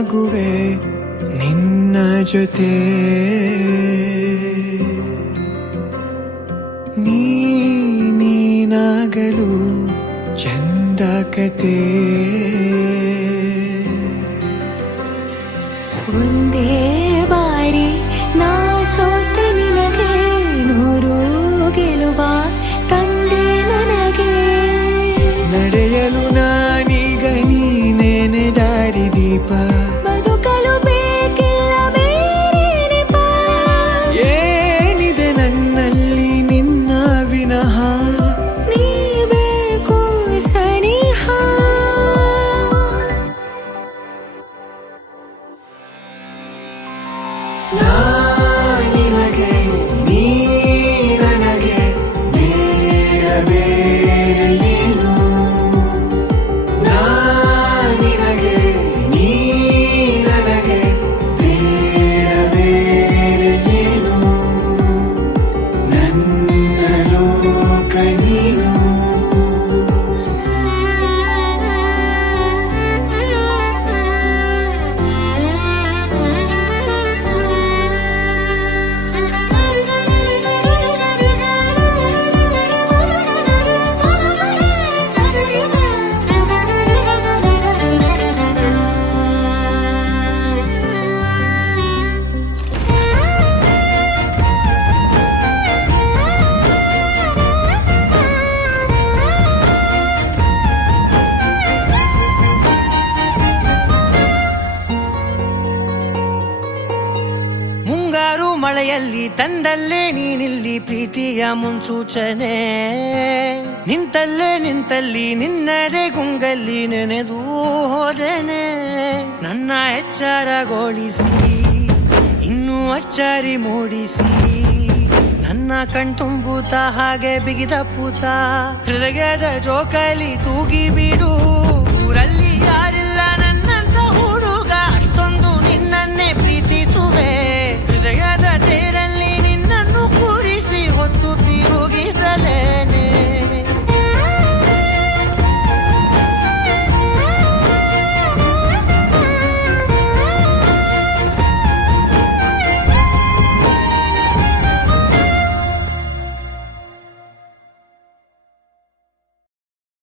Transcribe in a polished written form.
ನಾನಾಗುವೆ ನಿನ್ನ ಜೊತೆ ನೀನಾಗಲು ಚಂದ ಕತೆ ಒಂದೇ ಬಾರಿ ನಾ ಸೋತ ನಿನಗೆ ನೂರು ಗೆಲುವ ತಂದೆ ನನಗೆ ನಡೆಯಲು ನಾನೀಗ ನೀನೇನೆ ದಾರಿ ದೀಪ ಬದುಕಲು ಬೇಕಿಲ್ಲ ಬೇರೆ ನೆಪ ಏನಿದೆ ನನ್ನಲ್ಲಿ ನಿನ್ನ ವಿನಃ ನೀ ಬೇಕು ಸನಿಹ ನಿನಗೆ ನೀ ನನಗೆ ಬೇಡ ಬೇರೆ ಏನು ನಿನಗೆ ನೀ ನನಗೆ ಬೇಡ ಬೇರೆ ಏನು ನನ್ನ ಲೋಕ ನೀನು ಮುಂಗಾರು ಮಳೆಯಲ್ಲಿ ತಂದಲ್ಲೇ ನೀನಿಲ್ಲಿ ಪ್ರೀತಿಯ ಮುನ್ಸೂಚನೆ ನಿಂತಲ್ಲಿ ನಿನ್ನದೇ ಗುಂಗಲ್ಲಿ ನೆನೆದು ಹೋದನೆ ನನ್ನ ಎಚ್ಚರಗೊಳಿಸಿ ಇನ್ನೂ ಅಚ್ಚರಿ ಮೂಡಿಸಿ ನನ್ನ ಕಣ್ತುಂಬುತ್ತ ಹಾಗೆ ಬಿಗಿದ ಪೂತ ಹೃದಯದ ಜೋಕಾಲಿ ತೂಗಿ ಬಿಡು